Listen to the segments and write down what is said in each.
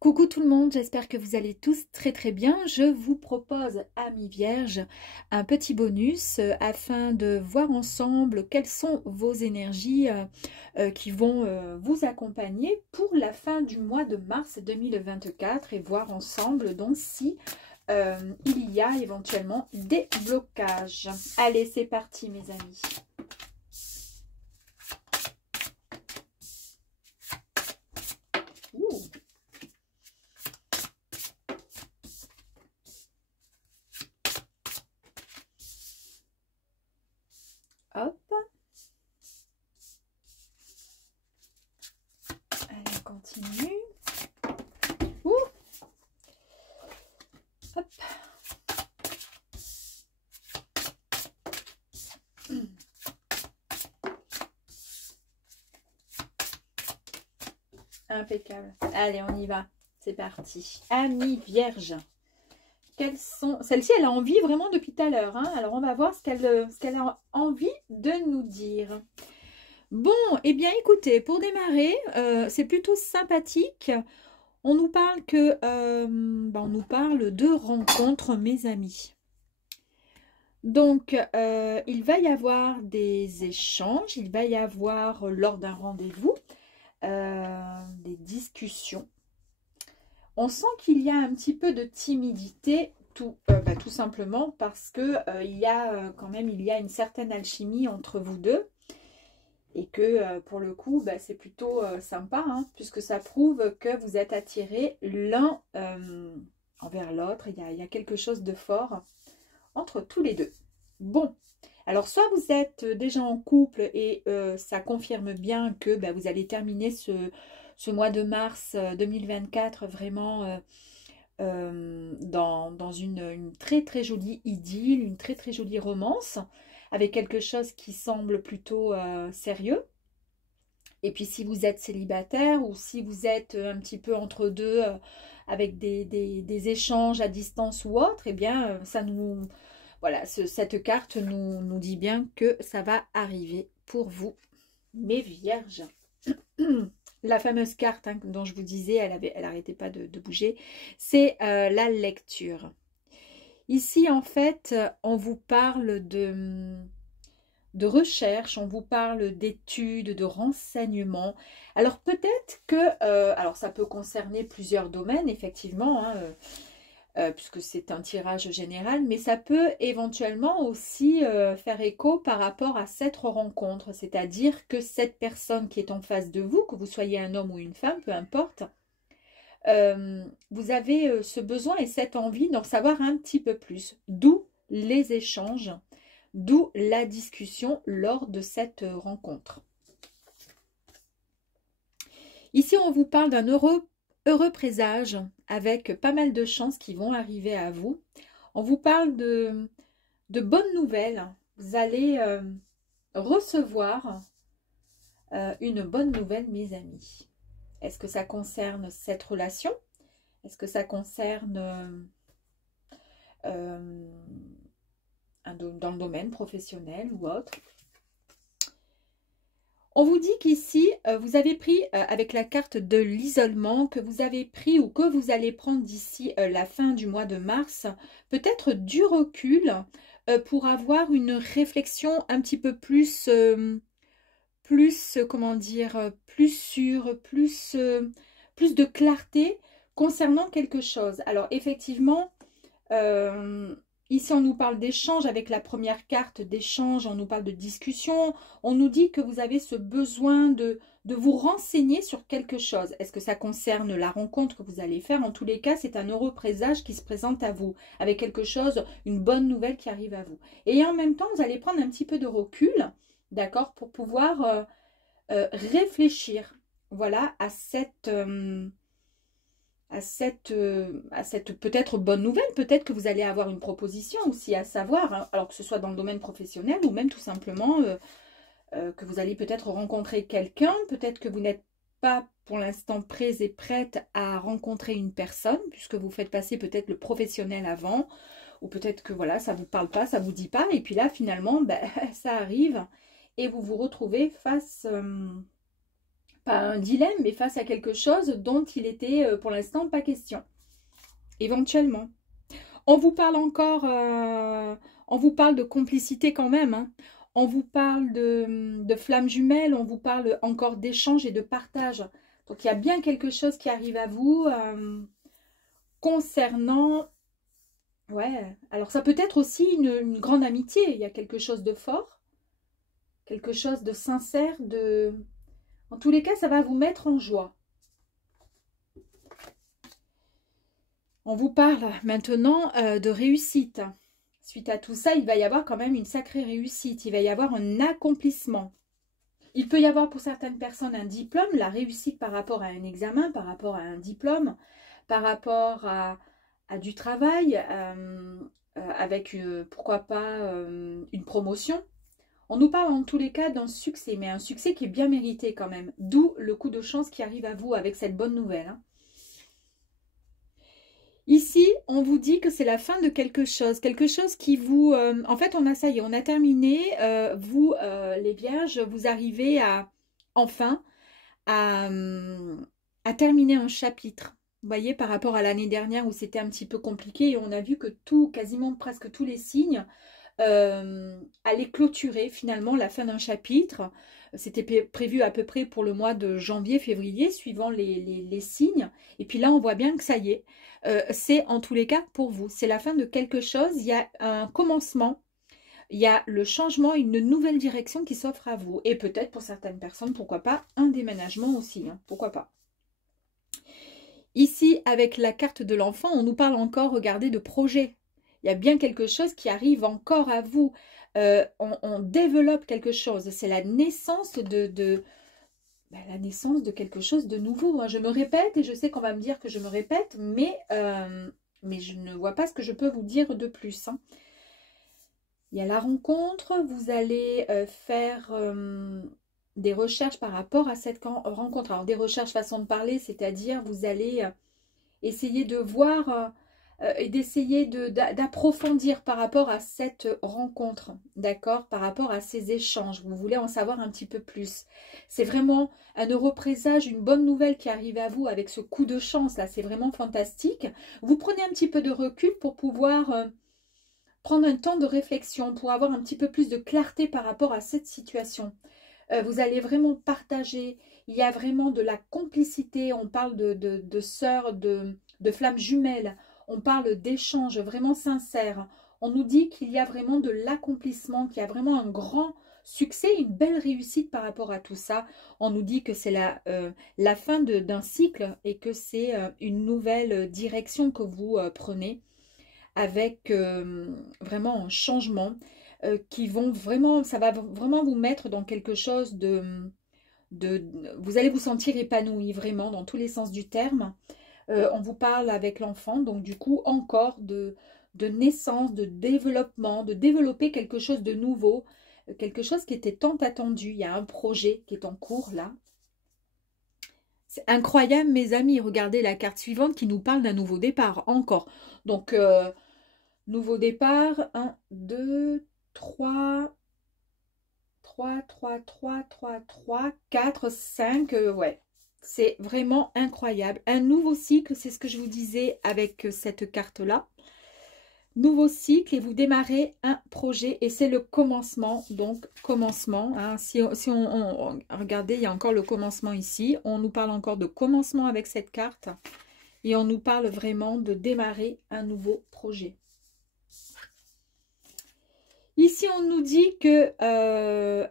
Coucou tout le monde, j'espère que vous allez tous très bien. Je vous propose, amis vierges, un petit bonus afin de voir ensemble quelles sont vos énergies qui vont vous accompagner pour la fin du mois de mars 2024 et voir ensemble donc si il y a éventuellement des blocages. Allez, c'est parti mes amis. Ouh. Hop. Allez, on continue. Ouh. Hop. Impeccable. Allez, on y va. C'est parti. Amis vierges. Quelles sont... Celle-ci, elle a envie vraiment depuis tout à l'heure. Hein. Alors, on va voir ce qu'elle a envie de nous dire. Bon, eh bien, écoutez, pour démarrer, c'est plutôt sympathique. On nous parle on nous parle de rencontres, mes amis. Donc, il va y avoir des échanges, il va y avoir lors d'un rendez-vous des discussions. On sent qu'il y a un petit peu de timidité, tout simplement parce que il y a une certaine alchimie entre vous deux. Et que pour le coup, c'est plutôt sympa, hein, puisque ça prouve que vous êtes attirés l'un envers l'autre. Il y a quelque chose de fort entre tous les deux. Bon, alors soit vous êtes déjà en couple et ça confirme bien que vous allez terminer ce mois de mars 2024 vraiment dans une très jolie idylle, une très jolie romance, avec quelque chose qui semble plutôt sérieux. Et puis si vous êtes célibataire ou si vous êtes un petit peu entre deux avec des échanges à distance ou autre, eh bien ça nous... Voilà, cette carte nous dit bien que ça va arriver pour vous, mes vierges. La fameuse carte dont je vous disais, elle n'arrêtait pas de bouger, c'est la lecture. Ici, en fait, on vous parle de recherche, on vous parle d'études, de renseignements. Alors peut-être que, alors ça peut concerner plusieurs domaines, effectivement, hein, puisque c'est un tirage général, mais ça peut éventuellement aussi faire écho par rapport à cette rencontre, c'est-à-dire que cette personne qui est en face de vous, que vous soyez un homme ou une femme, peu importe, vous avez ce besoin et cette envie d'en savoir un petit peu plus, d'où les échanges, d'où la discussion lors de cette rencontre. Ici, on vous parle d'un heureux présage avec pas mal de chances qui vont arriver à vous. On vous parle de bonnes nouvelles. Vous allez recevoir une bonne nouvelle, mes amis. Est-ce que ça concerne cette relation? Est-ce que ça concerne dans le domaine professionnel ou autre? On vous dit qu'ici, vous avez pris, avec la carte de l'isolement, que vous avez pris ou que vous allez prendre d'ici la fin du mois de mars, peut-être du recul pour avoir une réflexion un petit peu plus, comment dire, plus sûre, plus de clarté concernant quelque chose. Alors, effectivement, ici, on nous parle d'échange avec la première carte d'échange, on nous parle de discussion, on nous dit que vous avez ce besoin de vous renseigner sur quelque chose. Est-ce que ça concerne la rencontre que vous allez faire? En tous les cas, c'est un heureux présage qui se présente à vous, avec quelque chose, une bonne nouvelle qui arrive à vous. Et en même temps, vous allez prendre un petit peu de recul, d'accord, pour pouvoir réfléchir, voilà, à cette peut-être bonne nouvelle. Peut-être que vous allez avoir une proposition aussi à savoir, hein, alors que ce soit dans le domaine professionnel ou même tout simplement que vous allez peut-être rencontrer quelqu'un, peut-être que vous n'êtes pas pour l'instant prêts et prête à rencontrer une personne, puisque vous faites passer peut-être le professionnel avant, ou peut-être que voilà, ça ne vous parle pas, ça ne vous dit pas, et puis là finalement, ça arrive, et vous vous retrouvez face pas un dilemme, mais face à quelque chose dont il était pour l'instant pas question. Éventuellement. On vous parle encore, on vous parle de complicité quand même, hein. On vous parle de flammes jumelles, on vous parle encore d'échange et de partage. Donc il y a bien quelque chose qui arrive à vous concernant... Ouais, alors ça peut être aussi une grande amitié, il y a quelque chose de fort, quelque chose de sincère, de... En tous les cas, ça va vous mettre en joie. On vous parle maintenant de réussite. Suite à tout ça, il va y avoir quand même une sacrée réussite. Il va y avoir un accomplissement. Il peut y avoir pour certaines personnes un diplôme, la réussite par rapport à un examen, par rapport à un diplôme, par rapport à du travail, avec, pourquoi pas, une promotion. On nous parle en tous les cas d'un succès, mais un succès qui est bien mérité quand même. D'où le coup de chance qui arrive à vous avec cette bonne nouvelle, hein. Ici, on vous dit que c'est la fin de quelque chose qui vous... en fait, ça y est, on a terminé. Vous, les vierges, vous arrivez à, enfin, à terminer un chapitre. Vous voyez, par rapport à l'année dernière où c'était un petit peu compliqué et on a vu que quasiment presque tous les signes allaient clôturer finalement la fin d'un chapitre. C'était prévu à peu près pour le mois de janvier, février, suivant les signes. Et puis là, on voit bien que ça y est. C'est en tous les cas pour vous. C'est la fin de quelque chose. Il y a un commencement. Il y a le changement, une nouvelle direction qui s'offre à vous. Et peut-être pour certaines personnes, pourquoi pas, un déménagement aussi. Hein, pourquoi pas. Ici, avec la carte de l'enfant, on nous parle encore, regardez, de projet. Il y a bien quelque chose qui arrive encore à vous. On développe quelque chose. C'est la naissance la naissance de quelque chose de nouveau. Hein. Je me répète et je sais qu'on va me dire que je me répète, mais je ne vois pas ce que je peux vous dire de plus. Hein. Il y a la rencontre. Vous allez faire des recherches par rapport à cette rencontre. Alors, des recherches façon de parler, c'est-à-dire vous allez essayer de voir... et d'essayer d'approfondir par rapport à cette rencontre, d'accord, par rapport à ces échanges. Vous voulez en savoir un petit peu plus. C'est vraiment un heureux présage, une bonne nouvelle qui arrive à vous avec ce coup de chance, là, c'est vraiment fantastique. Vous prenez un petit peu de recul pour pouvoir prendre un temps de réflexion, pour avoir un petit peu plus de clarté par rapport à cette situation. Vous allez vraiment partager, il y a vraiment de la complicité, on parle de sœurs, de flammes jumelles. On parle d'échanges vraiment sincères. On nous dit qu'il y a vraiment de l'accomplissement, qu'il y a vraiment un grand succès, une belle réussite par rapport à tout ça. On nous dit que c'est la fin d'un cycle et que c'est une nouvelle direction que vous prenez avec vraiment un changement qui vont vraiment, ça va vraiment vous mettre dans quelque chose vous allez vous sentir épanoui vraiment dans tous les sens du terme. On vous parle avec l'enfant, donc du coup encore de naissance, de développement, de développer quelque chose de nouveau, quelque chose qui était tant attendu. Il y a un projet qui est en cours là. C'est incroyable mes amis, regardez la carte suivante qui nous parle d'un nouveau départ encore. Donc nouveau départ, 1, 2, 3, 3, 3, 3, 3, 3, 4, 5, ouais. C'est vraiment incroyable. Un nouveau cycle, c'est ce que je vous disais avec cette carte-là. Nouveau cycle et vous démarrez un projet et c'est le commencement. Donc, commencement. Hein. Si on regardez, il y a encore le commencement ici. On nous parle encore de commencement avec cette carte. Et on nous parle vraiment de démarrer un nouveau projet. Ici, on nous dit que,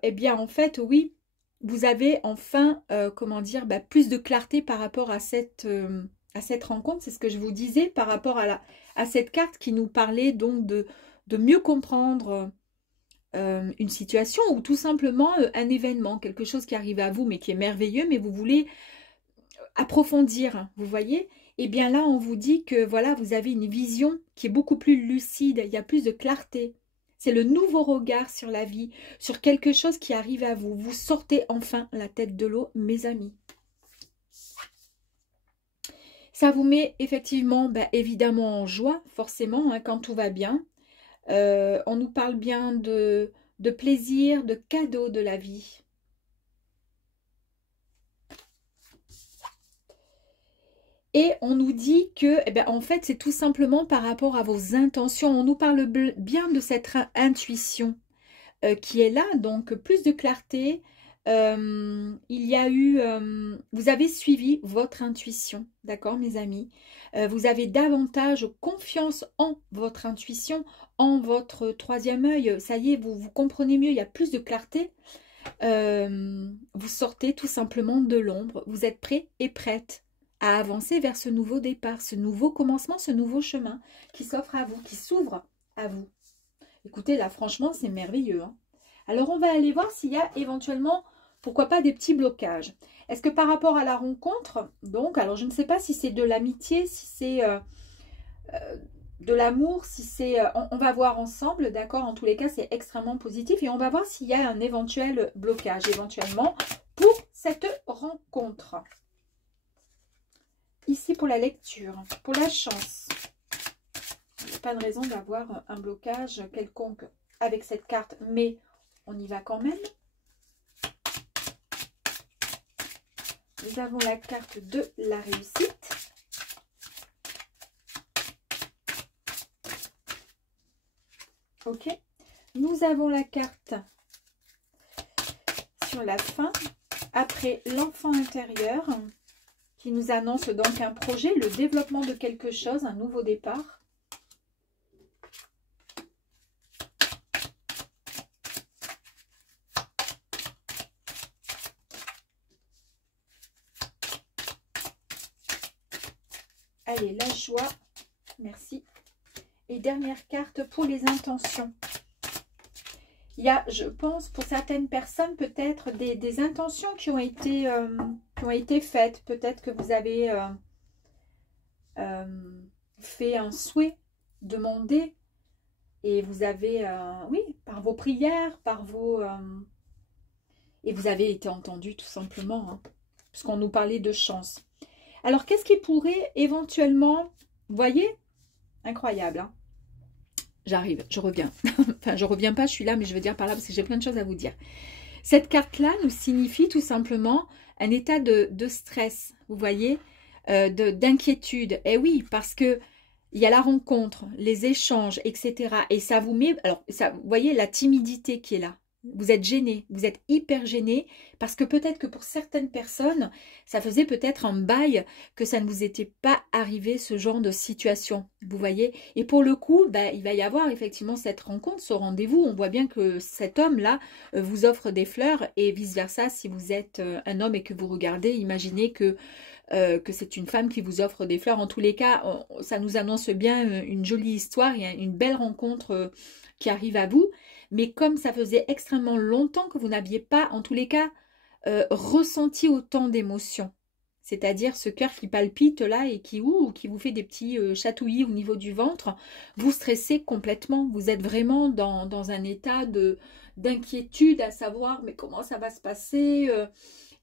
eh bien, en fait, oui, vous avez enfin, comment dire, plus de clarté par rapport à cette rencontre. C'est ce que je vous disais par rapport à cette carte qui nous parlait donc de mieux comprendre une situation ou tout simplement un événement, quelque chose qui arrive à vous mais qui est merveilleux, mais vous voulez approfondir, vous voyez? Et bien là, on vous dit que voilà, vous avez une vision qui est beaucoup plus lucide, il y a plus de clarté. C'est le nouveau regard sur la vie, sur quelque chose qui arrive à vous. Vous sortez enfin la tête de l'eau, mes amis. Ça vous met effectivement, évidemment, en joie, forcément, hein, quand tout va bien. On nous parle bien de plaisir, de cadeaux de la vie. Et on nous dit que, eh bien, en fait, c'est tout simplement par rapport à vos intentions. On nous parle bien de cette intuition qui est là, donc plus de clarté. Il y a eu, vous avez suivi votre intuition, d'accord mes amis. Vous avez davantage confiance en votre intuition, en votre troisième œil. Ça y est, vous comprenez mieux, il y a plus de clarté. Vous sortez tout simplement de l'ombre. Vous êtes prêt et prête à avancer vers ce nouveau départ, ce nouveau commencement, ce nouveau chemin qui s'offre à vous, qui s'ouvre à vous. Écoutez, là, franchement, c'est merveilleux. Hein. Alors, on va aller voir s'il y a éventuellement, pourquoi pas, des petits blocages. Est-ce que par rapport à la rencontre, donc, alors je ne sais pas si c'est de l'amitié, si c'est de l'amour, si c'est... on va voir ensemble, d'accord? En tous les cas, c'est extrêmement positif. Et on va voir s'il y a un éventuel blocage, éventuellement, pour cette rencontre. Ici, pour la lecture, pour la chance. Il n'y a pas de raison d'avoir un blocage quelconque avec cette carte, mais on y va quand même. Nous avons la carte de la réussite. Ok. Nous avons la carte sur la fin. Après, l'enfant intérieur qui nous annonce donc un projet, le développement de quelque chose, un nouveau départ. Allez, la joie. Merci. Et dernière carte pour les intentions. Il y a, je pense, pour certaines personnes, peut-être des intentions qui ont été faites. Peut-être que vous avez fait un souhait, demandé, et vous avez, oui, par vos prières, par vos... et vous avez été entendu tout simplement, hein, puisqu'on nous parlait de chance. Alors, qu'est-ce qui pourrait éventuellement... Vous voyez? Incroyable, hein. J'arrive, je reviens. Enfin, je reviens pas, je suis là, mais je veux dire par là parce que j'ai plein de choses à vous dire. Cette carte-là nous signifie tout simplement un état de stress, vous voyez, d'inquiétude. Et oui, parce que il y a la rencontre, les échanges, etc. Et ça vous met... Alors, ça, vous voyez la timidité qui est là. Vous êtes gêné, vous êtes hyper gêné parce que peut-être que pour certaines personnes, ça faisait peut-être un bail que ça ne vous était pas arrivé ce genre de situation, vous voyez. Et pour le coup, bah, il va y avoir effectivement cette rencontre, ce rendez-vous. On voit bien que cet homme-là vous offre des fleurs et vice-versa. Si vous êtes un homme et que vous regardez, imaginez que c'est une femme qui vous offre des fleurs. En tous les cas, ça nous annonce bien une jolie histoire, il y a une belle rencontre qui arrive à vous. Mais comme ça faisait extrêmement longtemps que vous n'aviez pas, en tous les cas, ressenti autant d'émotions, c'est-à-dire ce cœur qui palpite là et qui vous fait des petits chatouillis au niveau du ventre, vous stressez complètement. Vous êtes vraiment dans un état d'inquiétude à savoir mais comment ça va se passer,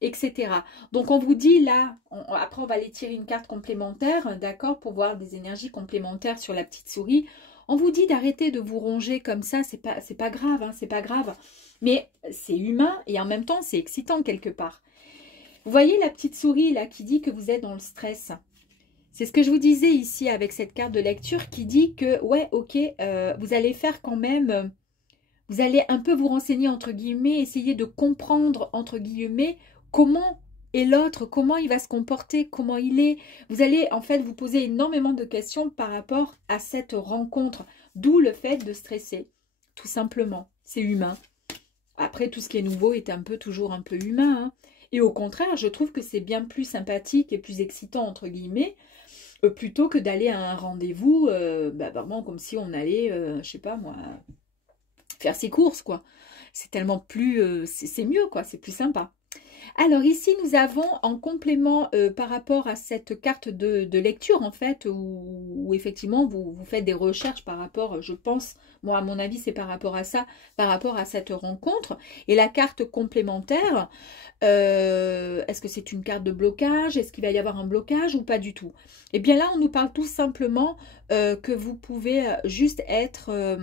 etc. Donc on vous dit là, après on va aller tirer une carte complémentaire, d'accord, pour voir des énergies complémentaires sur la petite souris. On vous dit d'arrêter de vous ronger comme ça, c'est pas grave, hein, c'est pas grave. Mais c'est humain et en même temps, c'est excitant quelque part. Vous voyez la petite souris là qui dit que vous êtes dans le stress. C'est ce que je vous disais ici avec cette carte de lecture qui dit que, ouais, ok, vous allez faire quand même, vous allez un peu vous renseigner entre guillemets, essayer de comprendre entre guillemets comment et l'autre, comment il va se comporter, comment il est. Vous allez en fait vous poser énormément de questions par rapport à cette rencontre. D'où le fait de stresser, tout simplement. C'est humain. Après, tout ce qui est nouveau est toujours un peu humain. Hein. Et au contraire, je trouve que c'est bien plus sympathique et plus excitant, entre guillemets, plutôt que d'aller à un rendez-vous, vraiment comme si on allait, je sais pas moi, faire ses courses, quoi. C'est tellement plus... c'est mieux, quoi. C'est plus sympa. Alors ici, nous avons en complément par rapport à cette carte de lecture, en fait, où effectivement, vous faites des recherches par rapport, je pense, moi à mon avis, c'est par rapport à ça, par rapport à cette rencontre. Et la carte complémentaire, est-ce que c'est une carte de blocage? Est-ce qu'il va y avoir un blocage ou pas du tout? Et bien là, on nous parle tout simplement que vous pouvez juste être,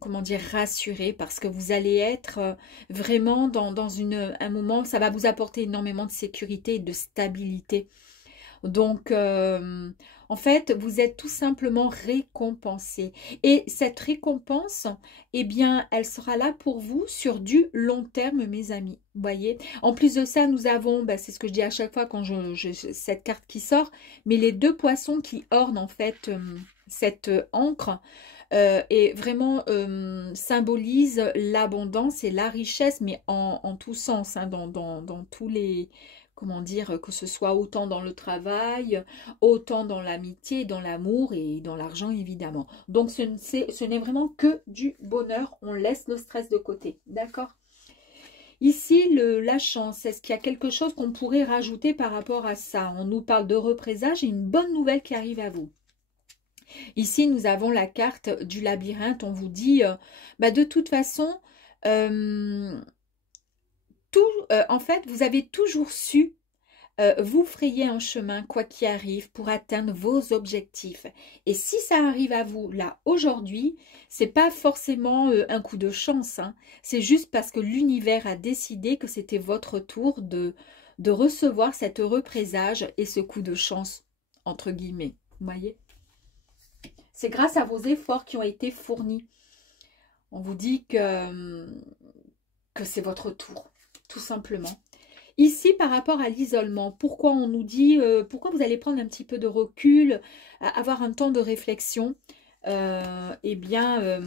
comment dire, rassuré parce que vous allez être vraiment dans un moment, ça va vous apporter énormément de sécurité et de stabilité. Donc, en fait, vous êtes tout simplement récompensé. Et cette récompense, eh bien, elle sera là pour vous sur du long terme, mes amis. Vous voyez? En plus de ça, nous avons, bah, c'est ce que je dis à chaque fois quand cette carte qui sort, mais les deux poissons qui ornent en fait cette encre. Et vraiment symbolise l'abondance et la richesse, mais en tous sens, hein, dans tous les, comment dire, que ce soit autant dans le travail, autant dans l'amitié, dans l'amour et dans l'argent, évidemment. Donc, ce n'est vraiment que du bonheur. On laisse le stress de côté, d'accord? Ici, la chance, est-ce qu'il y a quelque chose qu'on pourrait rajouter par rapport à ça? On nous parle de représage et une bonne nouvelle qui arrive à vous. Ici, nous avons la carte du labyrinthe. On vous dit, bah, de toute façon, en fait, vous avez toujours su vous frayer un chemin, quoi qu'il arrive, pour atteindre vos objectifs. Et si ça arrive à vous, là, aujourd'hui, c'est pas forcément un coup de chance. Hein. C'est juste parce que l'univers a décidé que c'était votre tour de recevoir cet heureux présage et ce coup de chance, entre guillemets. Vous voyez ? C'est grâce à vos efforts qui ont été fournis. On vous dit que c'est votre tour, tout simplement. Ici, par rapport à l'isolement, pourquoi on nous dit, pourquoi vous allez prendre un petit peu de recul, avoir un temps de réflexion? Eh bien,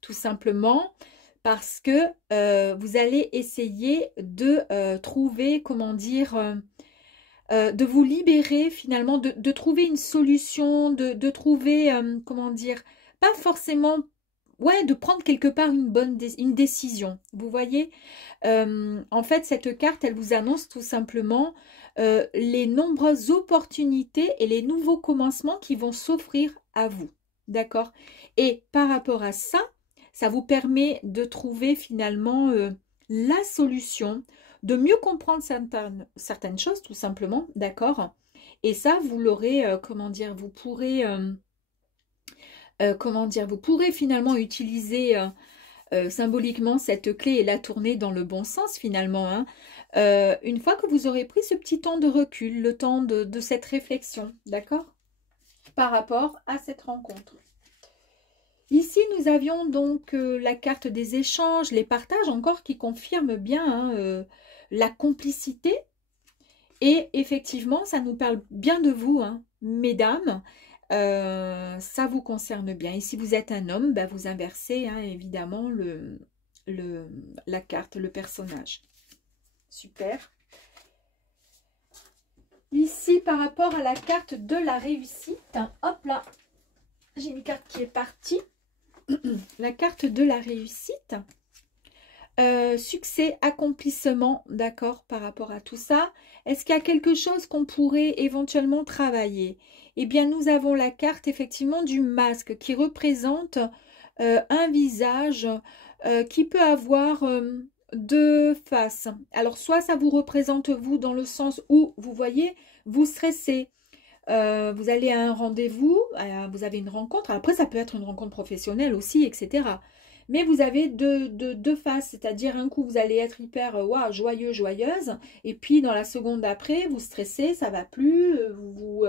tout simplement parce que vous allez essayer de trouver, comment dire, de vous libérer finalement, de trouver une solution, de trouver, comment dire, pas forcément, ouais, de prendre quelque part une décision. Vous voyez, en fait, cette carte, elle vous annonce tout simplement les nombreuses opportunités et les nouveaux commencements qui vont s'offrir à vous. D'accord? Et par rapport à ça, ça vous permet de trouver finalement la solution, de mieux comprendre certaines choses, tout simplement, d'accord? Et ça, vous l'aurez, comment dire, vous pourrez, vous pourrez finalement utiliser symboliquement cette clé et la tourner dans le bon sens, finalement, hein. Une fois que vous aurez pris ce petit temps de recul, le temps de cette réflexion, d'accord? Par rapport à cette rencontre. Ici, nous avions donc la carte des échanges, les partages encore qui confirment bien hein, la complicité. Et effectivement, ça nous parle bien de vous, hein, mesdames. Ça vous concerne bien. Et si vous êtes un homme, bah, vous inversez hein, évidemment la carte, le personnage. Super. Ici, par rapport à la carte de la réussite, hop là, j'ai une carte qui est partie. La carte de la réussite, succès, accomplissement, d'accord, par rapport à tout ça. Est-ce qu'il y a quelque chose qu'on pourrait éventuellement travailler? Eh bien, nous avons la carte effectivement du masque qui représente un visage qui peut avoir deux faces. Alors, soit ça vous représente vous dans le sens où, vous voyez, vous stressez. Vous allez à un rendez-vous, vous avez une rencontre. Après, ça peut être une rencontre professionnelle aussi, etc. Mais vous avez deux faces, c'est-à-dire un coup, vous allez être hyper joyeux, joyeuse. Et puis, dans la seconde d'après, vous stressez, ça va plus, vous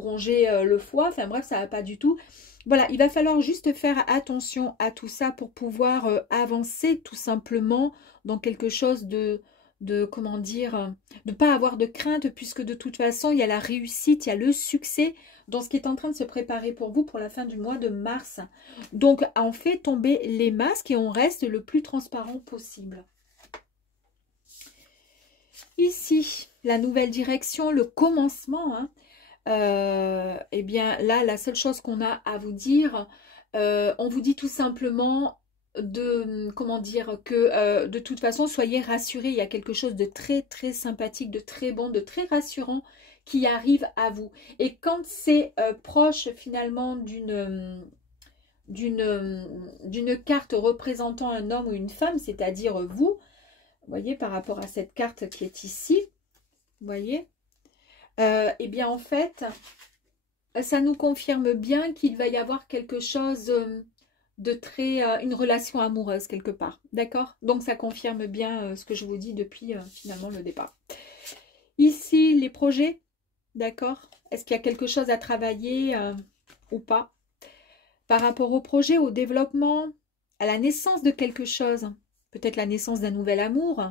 rongez le foie. Enfin bref, ça va pas du tout. Voilà, il va falloir juste faire attention à tout ça pour pouvoir avancer tout simplement dans quelque chose de comment dire, de ne pas avoir de crainte puisque de toute façon, il y a la réussite, il y a le succès dans ce qui est en train de se préparer pour vous pour la fin du mois de mars. Donc, on fait tomber les masques et on reste le plus transparent possible. Ici, la nouvelle direction, le commencement, hein. Eh bien là, la seule chose qu'on a à vous dire, on vous dit tout simplement comment dire, que de toute façon, soyez rassurés, il y a quelque chose de très très sympathique, de très bon, de très rassurant qui arrive à vous. Et quand c'est proche finalement d'une carte représentant un homme ou une femme, c'est-à-dire vous voyez, par rapport à cette carte qui est ici, vous voyez, eh bien en fait, ça nous confirme bien qu'il va y avoir quelque chose de très, une relation amoureuse quelque part, d'accord? Donc ça confirme bien ce que je vous dis depuis finalement le départ. Ici, les projets, d'accord? Est-ce qu'il y a quelque chose à travailler ou pas? Par rapport au projet, au développement, à la naissance de quelque chose, peut-être la naissance d'un nouvel amour,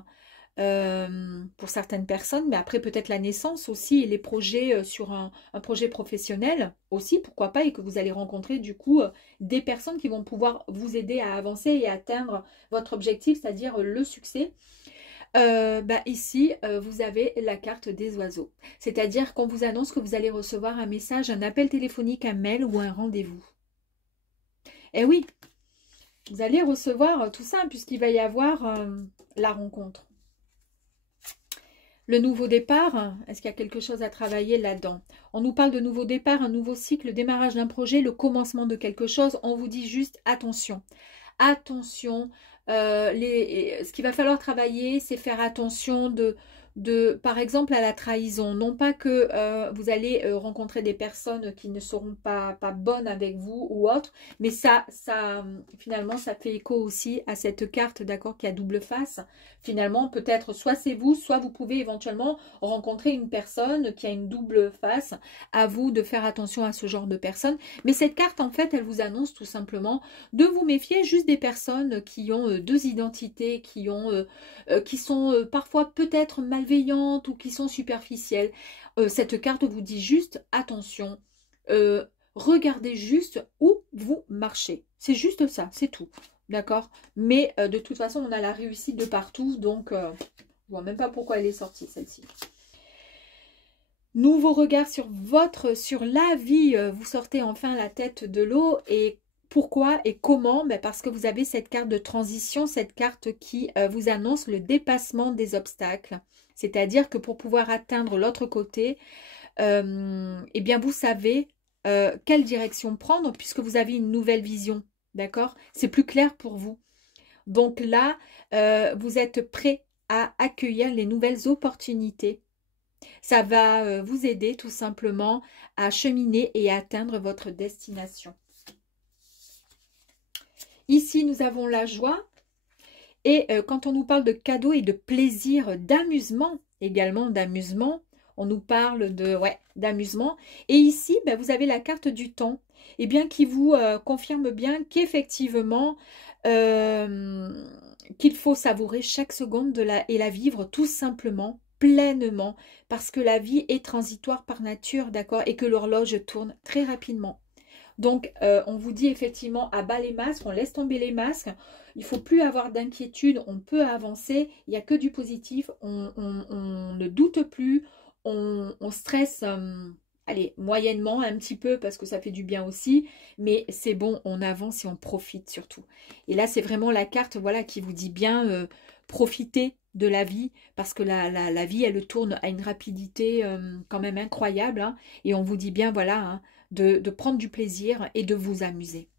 pour certaines personnes, mais après peut-être la naissance aussi et les projets sur un projet professionnel aussi, pourquoi pas, et que vous allez rencontrer du coup des personnes qui vont pouvoir vous aider à avancer et atteindre votre objectif, c'est-à-dire le succès. Ici, vous avez la carte des oiseaux, c'est-à-dire qu'on vous annonce que vous allez recevoir un message, un appel téléphonique, un mail ou un rendez-vous. Eh oui, vous allez recevoir tout ça puisqu'il va y avoir la rencontre. Le nouveau départ, est-ce qu'il y a quelque chose à travailler là-dedans? On nous parle de nouveau départ, un nouveau cycle, le démarrage d'un projet, le commencement de quelque chose. On vous dit juste attention. Attention, ce qu'il va falloir travailler, c'est faire attention par exemple, à la trahison. Non pas que vous allez rencontrer des personnes qui ne seront pas bonnes avec vous ou autres, mais finalement, ça fait écho aussi à cette carte, d'accord, qui a double face. Finalement, peut-être soit c'est vous, soit vous pouvez éventuellement rencontrer une personne qui a une double face. À vous de faire attention à ce genre de personnes. Mais cette carte, en fait, elle vous annonce tout simplement de vous méfier juste des personnes qui ont deux identités, qui sont parfois peut-être malveillantes ou qui sont superficielles. Cette carte vous dit juste attention, regardez juste où vous marchez. C'est juste ça, c'est tout. D'accord? Mais de toute façon, on a la réussite de partout, donc je ne vois même pas pourquoi elle est sortie, celle-ci. Nouveau regard sur la vie, vous sortez enfin la tête de l'eau. Et pourquoi et comment? Parce que vous avez cette carte de transition, cette carte qui vous annonce le dépassement des obstacles. C'est-à-dire que pour pouvoir atteindre l'autre côté, eh bien vous savez quelle direction prendre puisque vous avez une nouvelle vision. D'accord? C'est plus clair pour vous. Donc là, vous êtes prêt à accueillir les nouvelles opportunités. Ça va vous aider tout simplement à cheminer et à atteindre votre destination. Ici, nous avons la joie. Et quand on nous parle de cadeaux et de plaisir, d'amusement, également d'amusement, on nous parle d'amusement. Et ici, vous avez la carte du temps, et bien qui vous confirme bien qu'effectivement, qu'il faut savourer chaque seconde et la vivre tout simplement, pleinement, parce que la vie est transitoire par nature, d'accord, et que l'horloge tourne très rapidement. Donc, on vous dit effectivement, à bas les masques, on laisse tomber les masques. Il ne faut plus avoir d'inquiétude, on peut avancer. Il n'y a que du positif, on ne doute plus, on stresse, allez, moyennement un petit peu parce que ça fait du bien aussi. Mais c'est bon, on avance et on profite surtout. Et là, c'est vraiment la carte voilà, qui vous dit bien, profitez de la vie parce que la vie, elle tourne à une rapidité quand même incroyable. Hein, et on vous dit bien, voilà, hein, de prendre du plaisir et de vous amuser.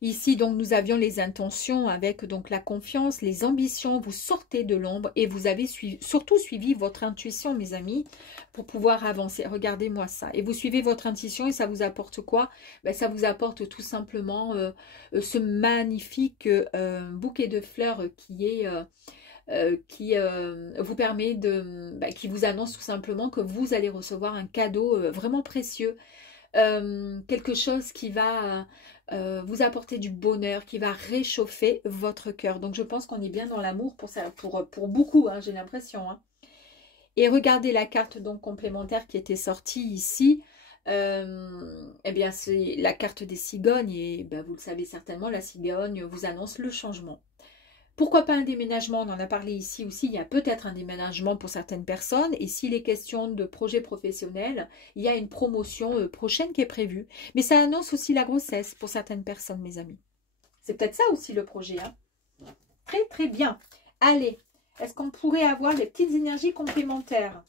Ici, donc, nous avions les intentions avec donc la confiance, les ambitions. Vous sortez de l'ombre et vous avez surtout suivi votre intuition, mes amis, pour pouvoir avancer. Regardez-moi ça. Et vous suivez votre intuition et ça vous apporte quoi? Ça vous apporte tout simplement ce magnifique bouquet de fleurs qui vous permet qui vous annonce tout simplement que vous allez recevoir un cadeau vraiment précieux. Quelque chose qui va vous apporter du bonheur, qui va réchauffer votre cœur. Donc je pense qu'on est bien dans l'amour pour beaucoup, hein, j'ai l'impression. Hein. Et regardez la carte donc complémentaire qui était sortie ici. Eh bien c'est la carte des cigognes et vous le savez certainement, la cigogne vous annonce le changement. Pourquoi pas un déménagement? On en a parlé ici aussi. Il y a peut-être un déménagement pour certaines personnes. Et s'il est question de projet professionnel, il y a une promotion prochaine qui est prévue. Mais ça annonce aussi la grossesse pour certaines personnes, mes amis. C'est peut-être ça aussi le projet. Hein. Très, très bien. Allez, est-ce qu'on pourrait avoir des petites énergies complémentaires?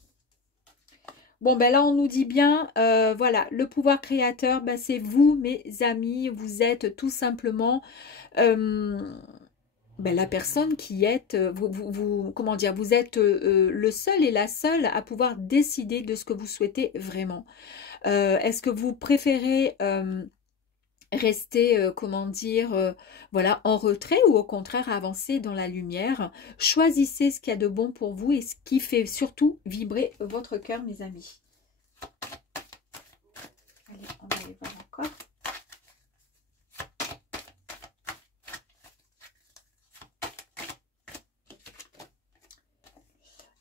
Bon, là, on nous dit bien, voilà, le pouvoir créateur, c'est vous, mes amis. Vous êtes tout simplement... la personne qui est, comment dire, vous êtes le seul et la seule à pouvoir décider de ce que vous souhaitez vraiment. Est-ce que vous préférez rester, comment dire, voilà, en retrait ou au contraire avancer dans la lumière. Choisissez ce qu'il y a de bon pour vous et ce qui fait surtout vibrer votre cœur, mes amis. Allez, on va aller voir encore.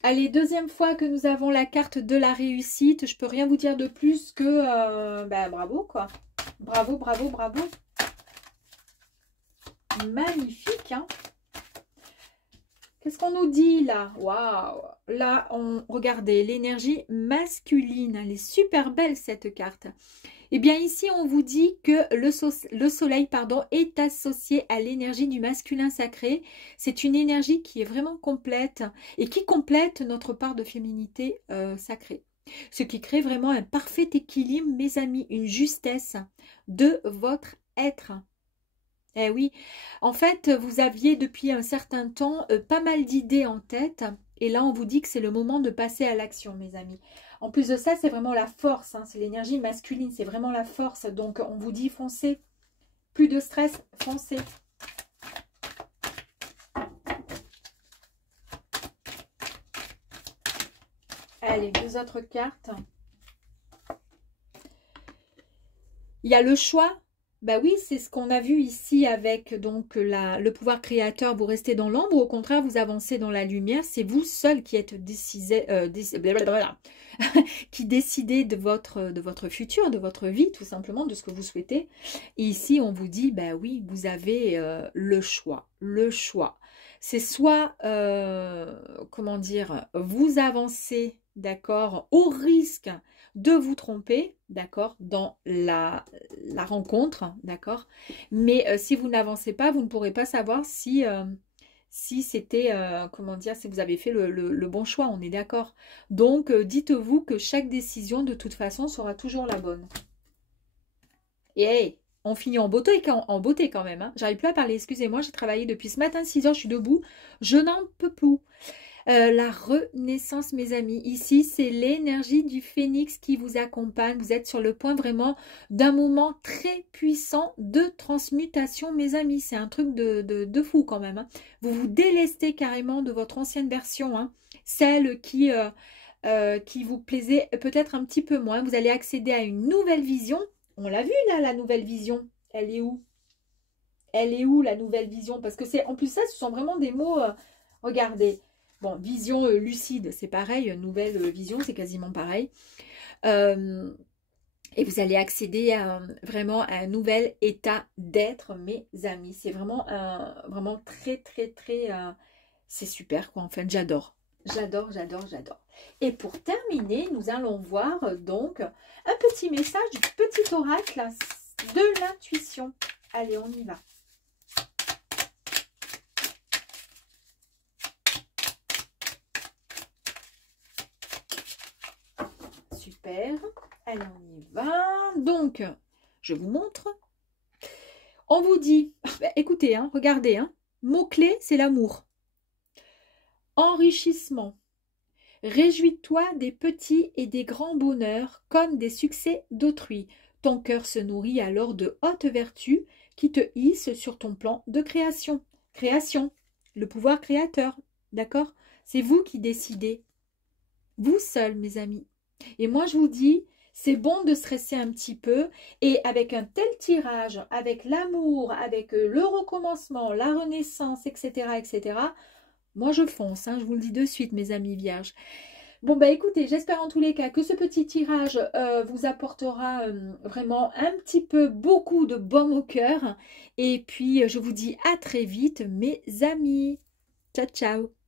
Allez, deuxième fois que nous avons la carte de la réussite. Je peux rien vous dire de plus que bravo, quoi. Bravo, bravo, bravo. Magnifique, hein. Qu'est-ce qu'on nous dit là? Waouh! Là, regardez, l'énergie masculine. Elle est super belle, cette carte. Eh bien, ici, on vous dit que le soleil, pardon, est associé à l'énergie du masculin sacré. C'est une énergie qui est vraiment complète et qui complète notre part de féminité sacrée. Ce qui crée vraiment un parfait équilibre, mes amis, une justesse de votre être. Eh oui, en fait, vous aviez depuis un certain temps pas mal d'idées en tête. Et là, on vous dit que c'est le moment de passer à l'action, mes amis. En plus de ça, c'est vraiment la force. Hein, c'est l'énergie masculine, c'est vraiment la force. Donc, on vous dit foncez. Plus de stress, foncez. Allez, deux autres cartes. Il y a le choix. Bah oui, c'est ce qu'on a vu ici avec donc le pouvoir créateur. Vous restez dans l'ombre ou au contraire, vous avancez dans la lumière. C'est vous seul qui êtes qui décidez de votre futur, de votre vie, tout simplement, de ce que vous souhaitez. Et ici, on vous dit, bah oui, vous avez le choix. Le choix. C'est soit, comment dire, vous avancez, d'accord, au risque de vous tromper, d'accord, dans la rencontre, d'accord. Mais si vous n'avancez pas, vous ne pourrez pas savoir si c'était, comment dire, si vous avez fait le bon choix, on est d'accord. Donc, dites-vous que chaque décision, de toute façon, sera toujours la bonne. Et hey, on finit en beauté quand même. Hein. J'arrive plus à parler, excusez-moi, j'ai travaillé depuis ce matin, 6 heures, je suis debout, je n'en peux plus. La renaissance, mes amis. Ici, c'est l'énergie du phénix qui vous accompagne. Vous êtes sur le point vraiment d'un moment très puissant de transmutation, mes amis. C'est un truc de fou quand même. Hein. Vous vous délestez carrément de votre ancienne version. Hein. Celle qui vous plaisait peut-être un petit peu moins. Vous allez accéder à une nouvelle vision. On l'a vu là, la nouvelle vision. Elle est où? Elle est où la nouvelle vision? Parce que c'est en plus ça, ce sont vraiment des mots... regardez. Bon, vision lucide, c'est pareil. Nouvelle vision, c'est quasiment pareil. Et vous allez accéder à vraiment à un nouvel état d'être, mes amis. C'est vraiment, vraiment très, très, très... c'est super, quoi. En fait, j'adore. J'adore, j'adore, j'adore. Et pour terminer, nous allons voir donc un petit message du petit oracle de l'intuition. Allez, on y va. Super. Allez, on y va. Donc, je vous montre. On vous dit, écoutez, hein, regardez, hein, mot-clé, c'est l'amour. Enrichissement. Réjouis-toi des petits et des grands bonheurs comme des succès d'autrui. Ton cœur se nourrit alors de hautes vertus qui te hissent sur ton plan de création. Création, le pouvoir créateur, d'accord? C'est vous qui décidez. Vous seul, mes amis. Et moi, je vous dis, c'est bon de stresser un petit peu. Et avec un tel tirage, avec l'amour, avec le recommencement, la renaissance, etc., etc., moi, je fonce. Hein, je vous le dis de suite, mes amis vierges. Bon, bah écoutez, j'espère en tous les cas que ce petit tirage vous apportera vraiment un petit peu, beaucoup de baume au cœur. Et puis, je vous dis à très vite, mes amis. Ciao, ciao.